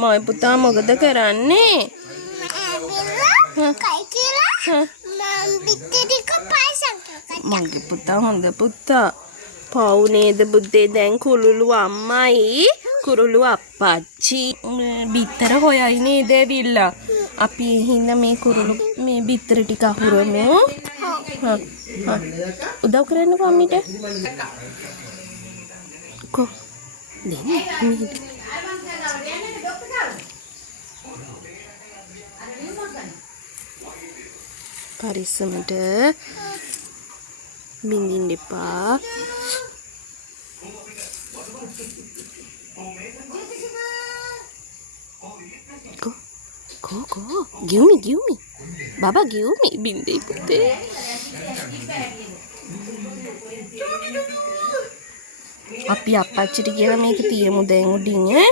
මයි පුතා මොකද කරන්නේ? මගේ පුතා හොඳ පුතා. පව් නේද බුද්දේ දැන් කුරුළු අම්මයි කුරුළු අප්පච්චි බිත්තර හොයයි නේද ඇවිල්ලා. අපි හින්දා මේ කුරුළු මේ බිත්තර ටික අහුරමු. උදව් කරන්නකෝ අම්මිට. කො දෙන්න පරිස්සමට බින්දින්න එපා. Go. Give me. Baba, give me. Binde putte. අපි අප්පච්චිට කියලා මේක තියමු දැන් උඩින් ඈ.